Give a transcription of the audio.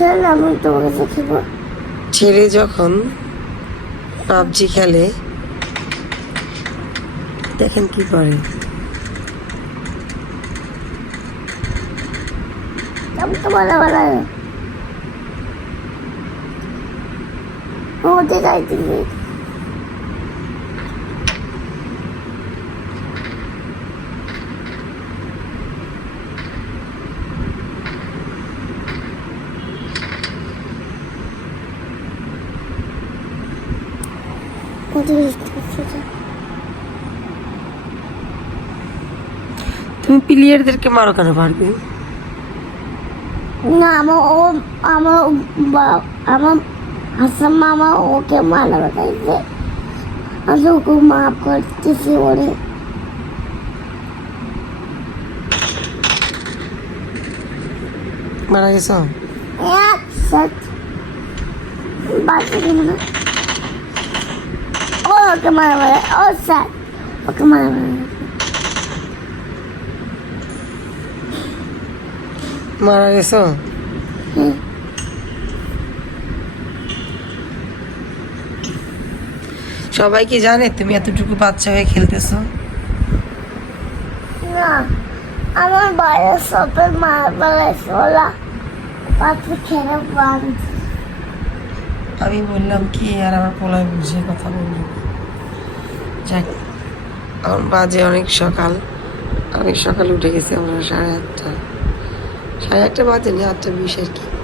ছেড়ে আমি তোমাকে দেখিব। ছেলে যখন পাবজি খেলে দেখেন কি করে। আমি তো বলা বলা তুমি তুমি প্লেয়ারদেরকে মারো কেন পারবে না আমার ও আমার বা- আমার হাসান মামা ওকে মানা বাতাইছে আমি ওকে মাফ করতেছি ওরে মারা গেছো এক সাথ বাচ্চা দিন না ও ওকে মারা মারা ও স্যার ওকে মারা মারা মারা গেছো হুম। সবাই কি জানে তুমি এতটুকু বাচ্চা হয়ে খেলতেছো? না আমার বাইরের সবে বেড়াইছে ওলা পাখি খেলে আমি বললাম কি আর আমার পোলায় বুঝে কথা বলল এখন বাজে অনেক সকাল। অনেক সকাল উঠে গেছি আমরা সাড়ে আটটা। সাড়ে আটটা বাজে নি আটটা বিশ আর কি।